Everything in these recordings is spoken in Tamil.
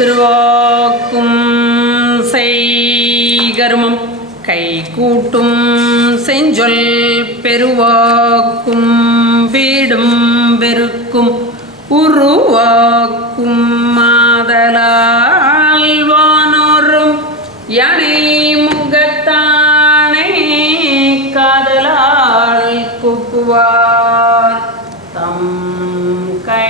திருவாக்கும் செய்கருமம் கை கூட்டும் செஞ்சொல் பெருவாக்கும் வீடும் பெருக்கும் உருவாக்கும் மாதலால் வானோரும் யானை முகத்தானே காதலால் கூப்புவார் தம் கை.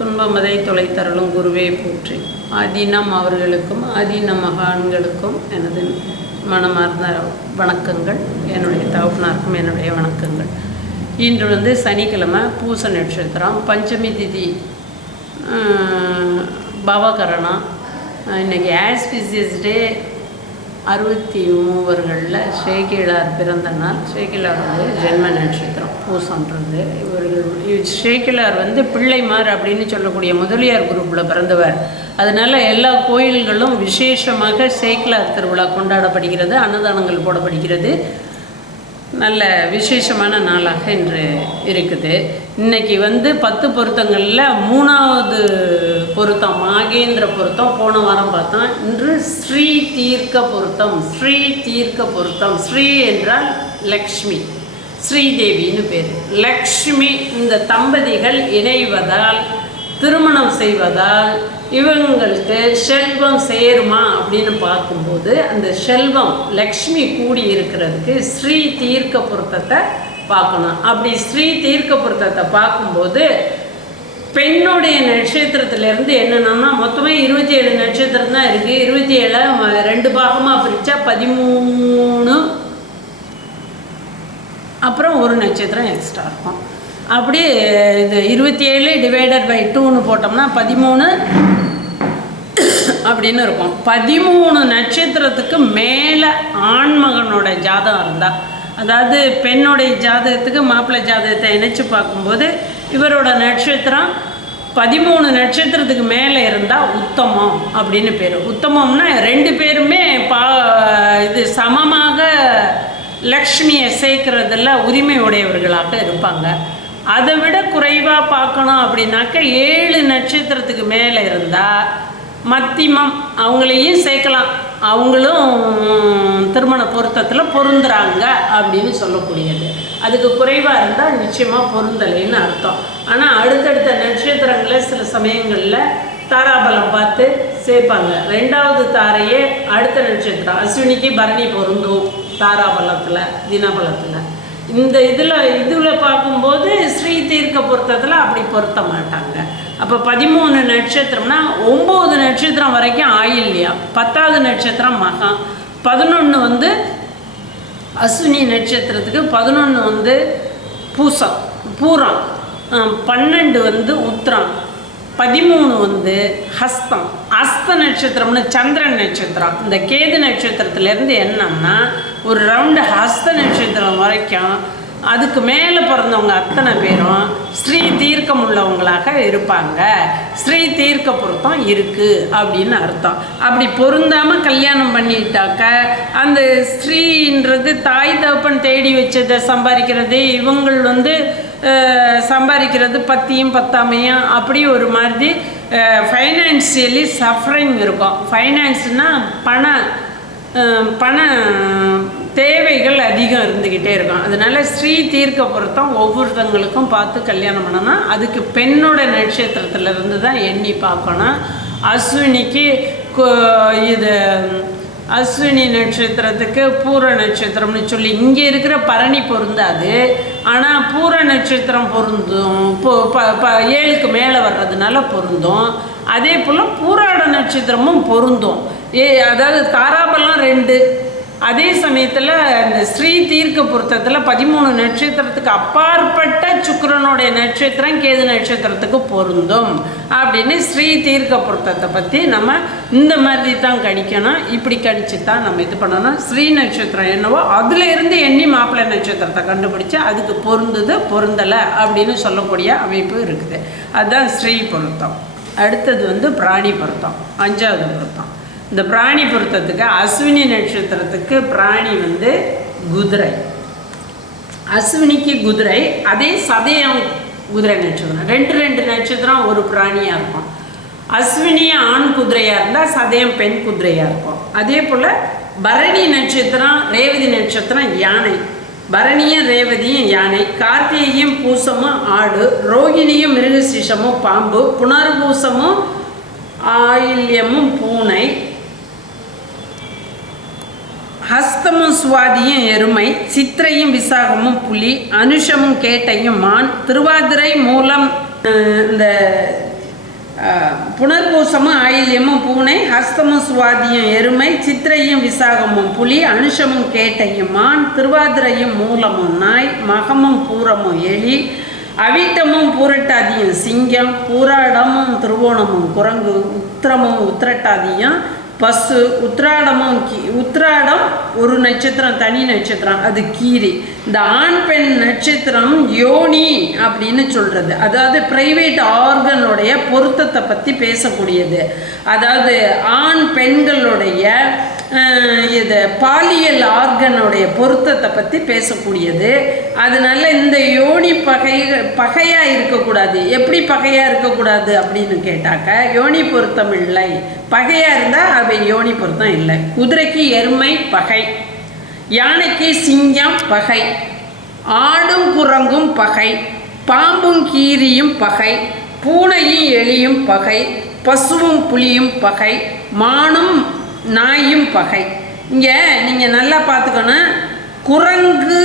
துன்பமதை தொலைத்தருளும் குருவே போற்றி. ஆதீனம் அவர்களுக்கும் ஆதீன மகான்களுக்கும் எனது மனமார்ந்த வணக்கங்கள். என்னுடைய தகப்பனாருக்கும் என்னுடைய வணக்கங்கள். இன்று சனிக்கிழமை பூச நட்சத்திரம், பஞ்சமி திதி, பவகரணா. இன்றைக்கி ஆஸ்பிசியஸ் டே. 63 சேக்கிழார் பிறந்த நாள். சேக்கிழார் ஜென்ம நட்சத்திரம் பூசன்றது. சேக்கிழார் பிள்ளைமார் அப்படின்னு சொல்லக்கூடிய முதலியார் குரூப்பில் பிறந்தவர். அதனால் எல்லா கோயில்களும் விசேஷமாக சேக்கிழார் திருவிழா கொண்டாடப்படுகிறது, அன்னதானங்கள் போடப்படுகிறது. நல்ல விசேஷமான நாளாக இன்று இருக்குது. இன்றைக்கி 10 பொருத்தங்களில் 3வது பொருத்தம் மாகேந்திர பொருத்தம். போன வாரம் பார்த்தோம். இன்று ஸ்ரீ தீர்க்க பொருத்தம். ஸ்ரீ தீர்க்க பொருத்தம். ஸ்ரீ என்றால் லக்ஷ்மி, ஸ்ரீதேவின்னு பேர். லக்ஷ்மி இந்த தம்பதிகள் இணைவதால், திருமணம் செய்வதால் இவங்களுக்கு செல்வம் சேருமா அப்படின்னு பார்க்கும்போது அந்த செல்வம் லக்ஷ்மி கூடி இருக்கிறதுக்கு ஸ்ரீ தீர்க்க பொருத்தத்தை பார்க்கணும். அப்படி ஸ்ரீ தீர்க்க பொருத்தத்தை பார்க்கும்போது பெண்ணுடைய நட்சத்திரத்திலேருந்து என்னென்னா மொத்தமே 27 நட்சத்திரம் தான் இருக்குது. 27 2 பாகமாக பிரித்தா 13, அப்புறம் ஒரு நட்சத்திரம் எக்ஸ்ட்ரா இருக்கும். அப்படி இது 27 / 2ன்னு போட்டோம்னா 13 அப்படின்னு இருக்கும். 13 நட்சத்திரத்துக்கு மேலே ஆண்மகனோட ஜாதகம் இருந்தால், அதாவது பெண்ணுடைய ஜாதகத்துக்கு மாப்பிள்ளை ஜாதகத்தை இணைச்சி பார்க்கும்போது இவரோட நட்சத்திரம் 13 நட்சத்திரத்துக்கு மேலே இருந்தால் உத்தமம் அப்படின்னு பேர். உத்தமம்னா 2 பேருமே இது சமமாக லக்ஷ்மியை சேர்க்கறதில் உரிமை உடையவர்களாக இருப்பாங்க. அதை விட குறைவாக பார்க்கணும் அப்படின்னாக்க 7 நட்சத்திரத்துக்கு மேலே இருந்தால் மத்தியமம், அவங்களையும் சேர்க்கலாம், அவங்களும் திருமண பொருத்தத்தில் பொருந்துறாங்க அப்படின்னு சொல்லக்கூடியது. அதுக்கு குறைவாக இருந்தால் நிச்சயமாக பொருந்தலைன்னு அர்த்தம். ஆனால் அடுத்தடுத்த நட்சத்திரங்களில் சில சமயங்களில் தாராபலம் பார்த்து சேர்ப்பாங்க. 2வது தாரையே அடுத்த நட்சத்திரம் அஸ்வினிக்கு பரணி பொருந்தும் தாராபலத்தில், தினபலத்தில். இந்த இதில் பார்க்கும்போது ஸ்ரீ தீர்க்க பொருத்தத்தில் அப்படி பொருத்த மாட்டாங்க. அப்போ 13 நட்சத்திரம்னா 9 நட்சத்திரம் வரைக்கும் ஆயில்யம், 10வது நட்சத்திரம் மகம், 11 அஸ்வினி நட்சத்திரத்துக்கு, 11 பூசம் பூரம், 12 உத்திரம், 13 ஹஸ்தம். ஹஸ்த நட்சத்திரம்னு சந்திரன் நட்சத்திரம். இந்த கேது நட்சத்திரத்துலேருந்து என்னன்னா ஒரு ரவுண்டு ஹஸ்த நட்சத்திரம் வரைக்கும் அதுக்கு மேலே பிறந்தவங்க அத்தனை பேரும் ஸ்ரீ தீர்க்கம் உள்ளவங்களாக இருப்பாங்க. ஸ்ரீ தீர்க்க பொருத்தம் இருக்குது அப்படின்னு அர்த்தம். அப்படி பொருந்தாமல் கல்யாணம் பண்ணிட்டாக்க அந்த ஸ்ரீன்றது தாய் தகப்பன் தேடி வச்சதை சம்பாதிக்கிறது, இவங்கள் சம்பாதிக்கிறது பத்தியும் பத்தாமையும், அப்படி ஒரு மாதிரி ஃபைனான்சியலி சஃபரிங் இருக்கும். ஃபைனான்ஸ்னால் பண தேவைகள் அதிகம் இருந்துக்கிட்டே இருக்கும். அதனால் ஸ்ரீ தீர்க்க பொருத்தம் ஒவ்வொருத்தங்களுக்கும் பார்த்து கல்யாணம் பண்ணணும். அதுக்கு பெண்ணோட நட்சத்திரத்திலிருந்து தான் எண்ணி பார்க்கணும். அஸ்வினிக்கு இது அஸ்வினி நட்சத்திரத்துக்கு பூர நட்சத்திரம்னு சொல்லி இங்கே இருக்கிற பரணி பொருந்தாது. ஆனால் பூர நட்சத்திரம் பொருந்தும், 7க்கு மேலே வர்றதுனால பொருந்தும். அதே போல் பூராட நட்சத்திரமும் பொருந்தும். அதாவது தாராபலம் 2. அதே சமயத்தில் இந்த ஸ்ரீ தீர்க்க பொருத்தத்தில் 13 நட்சத்திரத்துக்கு அப்பாற்பட்ட சுக்கிரனுடைய நட்சத்திரம் கேது நட்சத்திரத்துக்கு பொருந்தும் அப்படின்னு ஸ்ரீ தீர்க்க பொருத்தத்தை பற்றி நம்ம இந்த மாதிரி தான் கணிக்கணும். இப்படி கணிச்சு தான் நம்ம இது பண்ணணும். ஸ்ரீ நட்சத்திரம் என்னவோ அதில் இருந்து எண்ணி மாப்பிள்ளை நட்சத்திரத்தை கண்டுபிடிச்சி அதுக்கு பொருந்துது பொருந்தலை அப்படின்னு சொல்லக்கூடிய அமைப்பு இருக்குது. அதுதான் ஸ்ரீ பொருத்தம். அடுத்தது பிராணி பொருத்தம், 5வது பொருத்தம். இந்த பிராணி பொருத்தத்துக்கு அஸ்வினி நட்சத்திரத்துக்கு பிராணி குதிரை. அஸ்வினிக்கு குதிரை. அதே சதயம் குதிரை நட்சத்திரம். ரெண்டு நட்சத்திரம் ஒரு பிராணியாக இருக்கும். அஸ்வினி ஆண் குதிரையாக இருந்தால் சதயம் பெண் குதிரையாக இருக்கும். அதே போல் பரணி நட்சத்திரம் ரேவதி நட்சத்திரம் யானை. பரணியும் ரேவதியும் யானை, கார்த்திகையும் பூசமும் ஆடு, ரோகிணியும் மிருகசீஷமும் பாம்பு, புனர்பூசமும் ஆயில்யமும் பூனை, ஹஸ்தமும் சுவாதியும் எருமை, சித்திரையும் விசாகமும் புலி, அனுஷமும் கேட்டையும் மான், திருவாதிரை மூலம் இந்த புனர்பூசமும் ஆயில்யமும் பூனை, ஹஸ்தமும் சுவாதியும் எருமை, சித்திரையும் விசாகமும் புலி, அனுஷமும் கேட்டையும் மான், திருவாதிரையும் மூலமும் நாய், மகமும் பூரமும் எலி, அவிட்டமும் பூரட்டாதியும் சிங்கம், பூராடமும் திருவோணமும் குரங்கு, உத்திரமும் உத்திரட்டாதியும் பசு, உத்திராடம் ஒரு நட்சத்திரம் தனி நட்சத்திரம், அது கீரி. இந்த ஆண் பெண் நட்சத்திரம் யோனி அப்படின்னு சொல்கிறது, அதாவது பிரைவேட் ஆர்கனுடைய பொருத்தத்தை பற்றி பேசக்கூடியது. அதாவது ஆண் பெண்களுடைய இது பாலியல் ஆர்கனுடைய பொருத்தத்தை பற்றி பேசக்கூடியது. அதனால இந்த யோனி பகையாக இருக்கக்கூடாது. எப்படி பகையாக இருக்கக்கூடாது அப்படின்னு கேட்டாக்க, யோனி பொருத்தம் இல்லை. பகையாக இருந்தால் அவை யோனி பொருத்தம் இல்லை. குதிரைக்கு எருமை பகை, யானைக்கு சிங்கம் பகை, ஆடும் குரங்கும் பகை, பாம்பும் கீரியும் பகை, பூனையும் எலியும் பகை, பசுவும் புலியும் பகை, மானும் நாயும் பகை. இங்கே நீங்கள் நல்லா பார்த்துக்கணும், குரங்கு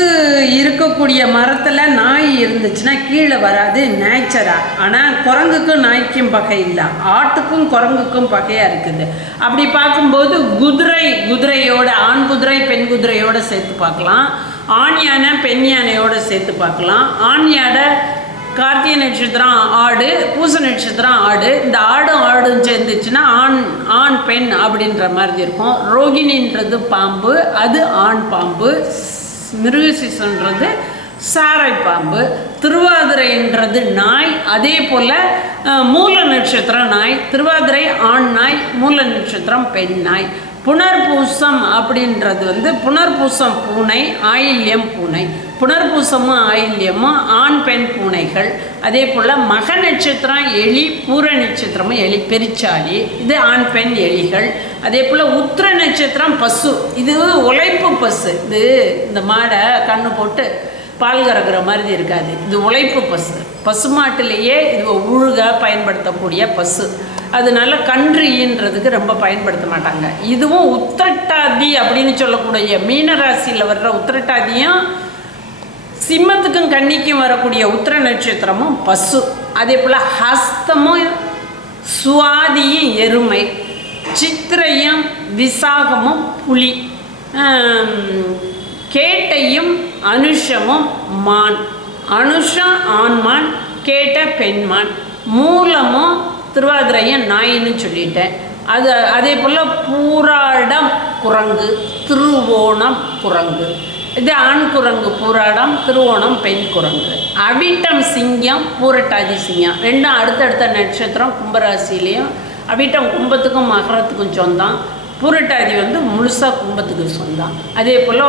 இருக்கக்கூடிய மரத்தில் நாய் இருந்துச்சுன்னா கீழே வராது நேச்சராக. ஆனால் குரங்குக்கும் நாய்க்கும் பகை இல்லை, ஆட்டுக்கும் குரங்குக்கும் பகையாக இருக்குது. அப்படி பார்க்கும்போது குதிரையோட ஆண் குதிரை பெண் குதிரையோடு சேர்த்து பார்க்கலாம், ஆண் யானை பெண் யானையோடு சேர்த்து பார்க்கலாம். ஆண் யானை கார்த்திகை நட்சத்திரம் ஆடு, பூச நட்சத்திரம் ஆடு. இந்த ஆடும் சேர்ந்துச்சுன்னா ஆண் பெண் அப்படின்ற மாதிரி இருக்கும். ரோகிணின்றது பாம்பு, அது ஆண் பாம்பு. மிருகசீசன்றது சாரை பாம்பு. திருவாதிரைன்றது நாய். அதே போல் மூல நட்சத்திரம் நாய், திருவாதிரை ஆண் நாய், மூல நட்சத்திரம் பெண் நாய். புனர்பூசம் அப்படின்றது புனர்பூசம் பூனை, ஆயில்யம் பூனை. புனர்பூசமும் ஆயில்யமும் ஆண் பெண் பூனைகள். அதே போல் மக நட்சத்திரம் எலி, பூர நட்சத்திரமும் எலி பெருச்சாளி, இது ஆண் பெண் எலிகள். அதே போல் உத்திர நட்சத்திரம் பசு, இது உழைப்பு பசு. இது இந்த மாடை கண்ணு போட்டு பால் கறக்கிற மாதிரி இருக்காது, இது உழைப்பு பசு. பசுமாட்டிலேயே இது உழுக பயன்படுத்தக்கூடிய பசு. அதனால கன்று ஈன்றதுக்கு ரொம்ப பயன்படுத்த மாட்டாங்க. இதுவும் உத்திரட்டாதி அப்படின்னு சொல்லக்கூடிய மீனராசியில் வர்ற உத்திரட்டாதியும் சிம்மத்துக்கும் கன்னிக்கும் வரக்கூடிய உத்திர நட்சத்திரமும் பசு. அதே போல் ஹஸ்தமும் சுவாதியும் எருமை, சித்திரையும் விசாகமும் புலி, கேட்டையும் அனுஷமும் மான். அனுஷம் ஆண்மான், கேட்ட பெண்மான். மூலமும் திருவாதிரையும் நாயின்னு சொல்லிட்டேன். அதே போல் பூராடம் குரங்கு, திருவோணம் குரங்கு. இது ஆண் குரங்கு பூராடம், திருவோணம் பெண் குரங்கு. அவிட்டம் சிங்கம், பூரட்டாதி சிங்கம். ரெண்டும் அடுத்தடுத்த நட்சத்திரம் கும்பராசிலையும். அவிட்டம் கும்பத்துக்கும் மகரத்துக்கும் சொந்தம், பூரட்டாதி முழுசாக கும்பத்துக்கு சொந்தம். அதே போல்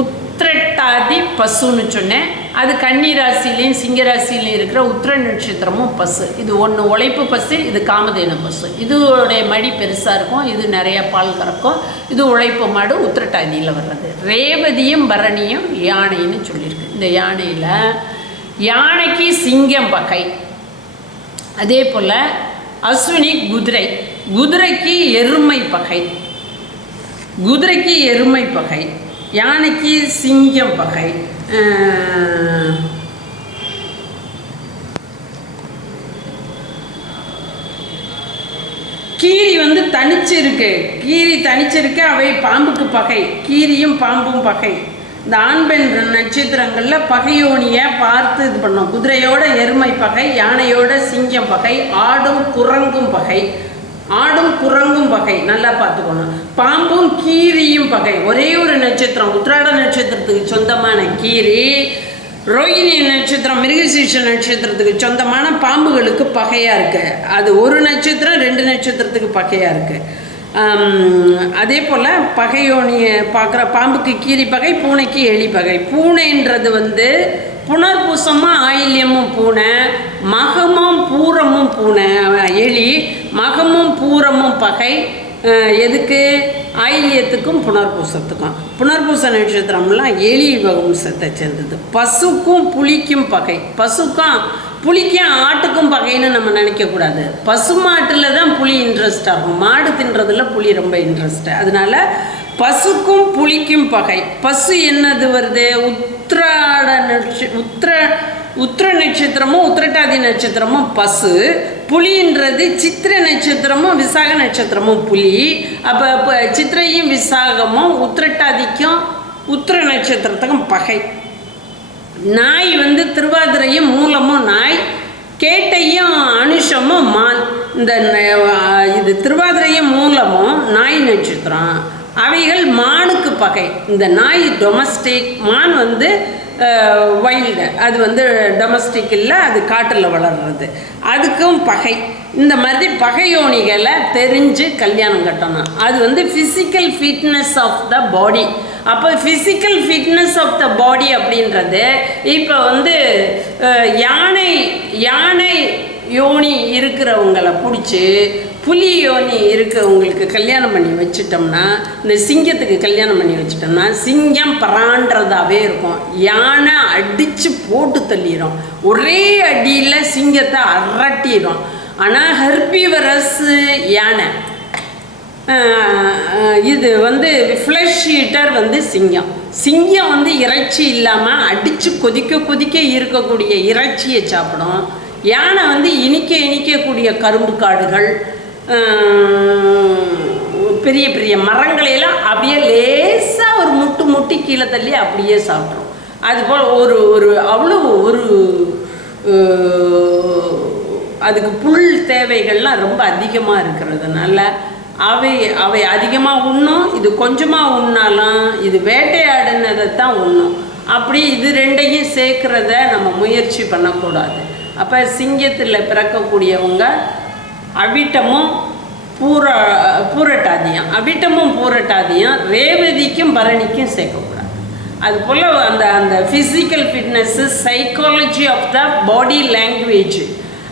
உத்திரட்டாதி பசுன்னு சொன்னேன், அது கன்னி ராசிலையும் சிங்கராசிலையும் இருக்கிற உத்திர நட்சத்திரமும் பசு. இது ஒன்று உழைப்பு பசு, இது காமதேனு பசு. இதோடைய மடி பெருசாக இருக்கும், இது நிறைய பால் கறக்கும். இது உழைப்பு மாடு, உத்திரட்டாதியில் வர்றது. ரேவதியும் பரணியும் யானைன்னு சொல்லியிருக்கு. இந்த யானையில் யானைக்கு சிங்கம் பகை. அதே போல் அஸ்வினி குதிரை, குதிரைக்கு எருமை பகை. குதிரைக்கு எருமை பகை, யானைக்கு சிங்கம் பகை. கீரி தனிச்சிருக்கு, கீரி தனிச்சிருக்கு, அவை பாம்புக்கு பகை. கீரியும் பாம்பும் பகை. இந்த ஆண் பெண் நட்சத்திரங்களில் பகையோனியை பார்த்து இது பண்ணோம். குதிரையோட எருமை பகை, யானையோட சிங்கம் பகை, ஆடும் குரங்கும் பகை. ஆடும் குரங்கும் பகை நல்லா பார்த்துக்கணும். பாம்பும் கீரியும் பகை. ஒரே ஒரு நட்சத்திரம் உத்திராட நட்சத்திரத்துக்கு சொந்தமான கீரி, ரோகிணி நட்சத்திரம் மிருகசீஷ நட்சத்திரத்துக்கு சொந்தமான பாம்புகளுக்கு பகையாக இருக்குது. அது ஒரு நட்சத்திரம் 2 நட்சத்திரத்துக்கு பகையாக இருக்குது. அதே போல் பகையோனியை பார்க்குற பாம்புக்கு கீரி பகை, பூனைக்கு எலி பகை. பூனைன்றது புனர்பூசமும் ஆயில்யமும் பூனை, மகமும் பூரமும் பூனை எலி, மகமும் பூரமும் பகை. எதுக்கு? ஆயில்யத்துக்கும் புனர்பூசத்துக்கும். புனர்பூச நட்சத்திரம்லாம் எலி வம்சத்தை சேர்ந்தது. பசுக்கும் புலிக்கும் பகை. பசுக்கும் புலிக்கும் ஆட்டுக்கும் பகைன்னு நம்ம நினைக்கக்கூடாது. பசு மாட்டில் தான் புலி இன்ட்ரெஸ்ட் ஆகும், மாடு தின்றதுல புலி ரொம்ப இன்ட்ரெஸ்ட். அதனால பசுக்கும் புலிக்கும் பகை. பசு என்னது வருது? உத்திர நட்சத்திரமும் உத்திரட்டாதி நட்சத்திரமும் பசு. புலின்றது சித்திர நட்சத்திரமும் விசாக நட்சத்திரமும் புலி. அப்போ சித்திரையும் விசாகமும் உத்திரட்டாதிக்கும் உத்திர நட்சத்திரத்துக்கும் பகை. நாய் வந்து திருவாதிரையும் மூலமும் நாய், கேட்டையும் அனுஷமும் மான். இந்த இது திருவாதிரையும் மூலமும் நாய் நட்சத்திரம். அவைகள் மானுக்கு பகை. இந்த நாய் டொமஸ்டிக், மான் வந்து வைல்டு, அது வந்து டொமஸ்டிக் இல்லை, அது காட்டில் வளர்றது, அதுக்கும் பகை. இந்த மாதிரி பகையோனிகளை தெரிஞ்சு கல்யாணம் கட்டணும். அது வந்து ஃபிசிக்கல் ஃபிட்னஸ் ஆஃப் த பாடி. அப்போ ஃபிசிக்கல் ஃபிட்னஸ் ஆஃப் த பாடி அப்படின்றது இப்போ வந்து யானை யோனி இருக்கிறவங்களை பிடிச்சி புலி யோனி இருக்கிறவங்களுக்கு கல்யாணம் பண்ணி வச்சிட்டோம்னா, இந்த சிங்கத்துக்கு கல்யாணம் பண்ணி வச்சிட்டோம்னா சிங்கம் பரான்றதாகவே இருக்கும். யானை அடித்து போட்டு தள்ளிடும், ஒரே அடியில் சிங்கத்தை அரட்டிடும். ஆனால் ஹெர்பிவரஸ் யானை, இது வந்து ஃப்ளஷ் ஈட்டர் வந்து சிங்கம். சிங்கம் வந்து இறைச்சி இல்லாமல் அடித்து கொதிக்க இருக்கக்கூடிய இறைச்சியை சாப்பிடும். யானை வந்து இனிக்கக்கூடிய கரும்பு காடுகள், பெரிய பெரிய மரங்களையெல்லாம் அப்படியே லேசாக ஒரு முட்டி கீழே தள்ளி அப்படியே சாப்பிட்ரும். அதுபோல் ஒரு அவ்வளோ ஒரு அதுக்கு புல் தேவைகள்லாம் ரொம்ப அதிகமாக இருக்கிறதுனால அவை அதிகமாக உண்ணும். இது கொஞ்சமாக உண்ணாலும் இது வேட்டையாடினதை தான் உண்ணும். அப்படி இது ரெண்டையும் சேர்க்கிறத நம்ம முயற்சி பண்ணக்கூடாது. அப்போ சிங்கத்தில் பிறக்கக்கூடியவங்க அவிட்டமும் பூரட்டாதியும், அவிட்டமும் பூரட்டாதியும் ரேவதிக்கும் பரணிக்கும் சேர்க்கக்கூடாது. அதுபோல் அந்த physical fitness, psychology of the body language,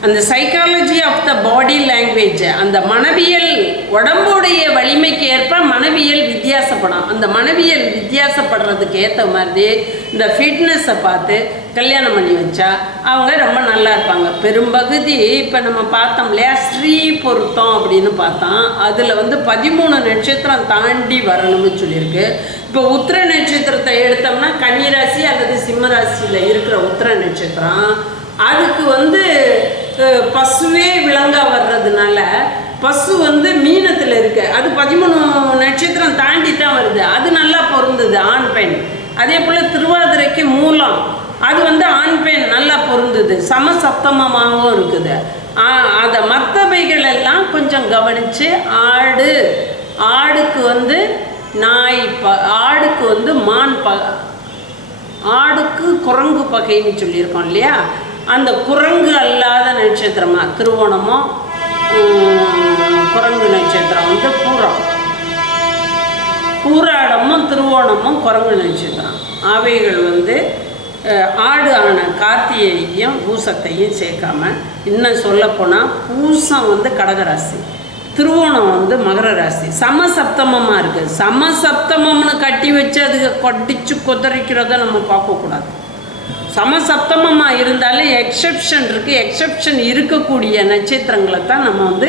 அந்த psychology of the body language, அந்த மனவியல் உடம்புடைய வலிமைக்கு ஏற்ப மனவியல் வித்தியாசப்படும். அந்த மனவியல் வித்தியாசப்படுறதுக்கு ஏற்ற மாதிரி இந்த ஃபிட்னஸை பார்த்து கல்யாணம் பண்ணி வச்சா அவங்க ரொம்ப நல்லா இருப்பாங்க. பெரும்பகுதி இப்போ நம்ம பார்த்தோம் இல்லையா, ஸ்ரீ பொருத்தம் அப்படின்னு பார்த்தோம். அதில் வந்து 13 நட்சத்திரம் தாண்டி வரணும்னு சொல்லியிருக்கு. இப்போ உத்திர நட்சத்திரத்தை எடுத்தோம்னா கன்னிராசி அல்லது சிம்ம ராசியில் இருக்கிற உத்திர நட்சத்திரம், அதுக்கு வந்து பசுவே விலங்கா வர்றதுனால பசு வந்து மீனத்தில் இருக்கு, அது 13 நட்சத்திரம் தாண்டி தான் வருது. அது நல்லா பொருந்தது ஆண் பெண். அதே போல் திருவாதிரைக்கு மூலம், அது வந்து ஆண் பெண் நல்லா பொருந்தது, சமசப்தமமாகவும் இருக்குது. அதை மற்றவைகள் எல்லாம் கொஞ்சம் கவனித்து ஆடுக்கு வந்து நாய் ஆடுக்கு வந்து மான் ஆடுக்கு குரங்கு பகைன்னு சொல்லியிருக்கோம் இல்லையா, அந்த குரங்கு அல்லாத நட்சத்திரமா திருவோணமோ குரங்கு நட்சத்திரம் வந்து பூராடமும் திருவோணமும் குரங்கு நட்சத்திரம். அவைகள் வந்து ஆடு ஆன கார்த்திகையும் பூசத்தையும் சேர்க்காம, இன்னும் சொல்லப்போனால் பூசம் வந்து கடகராசி, திருவோணம் வந்து மகர ராசி, சமசப்தமமாக இருக்குது. சமசப்தமம்னு கட்டி வச்சு அதுக்கு கொட்டிச்சு கொதறிக்கிறத நம்ம பார்க்கக்கூடாது. சமசப்தமமாக இருந்தாலே எக்ஸப்ஷன் இருக்குது. எக்ஸப்ஷன் இருக்கக்கூடிய நட்சத்திரங்களை தான் நம்ம வந்து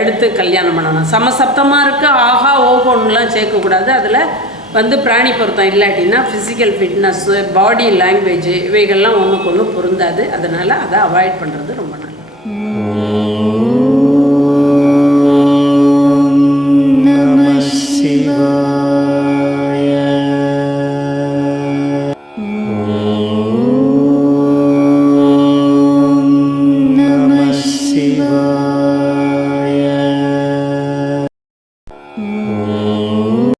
எடுத்து கல்யாணம் பண்ணணும். சமசப்தமாக இருக்குது ஆஹா ஓஹோன்னுலாம் சேர்க்கக்கூடாது. அதில் வந்து பிராணி பொருத்தம் இல்லாட்டின்னா ஃபிசிக்கல் ஃபிட்னஸ்ஸு, பாடி லாங்குவேஜ் இவைகள்லாம் ஒன்றுக்கு ஒன்று பொருந்தாது. அதனால் அதை அவாய்ட் பண்ணுறது ரொம்ப நல்லது.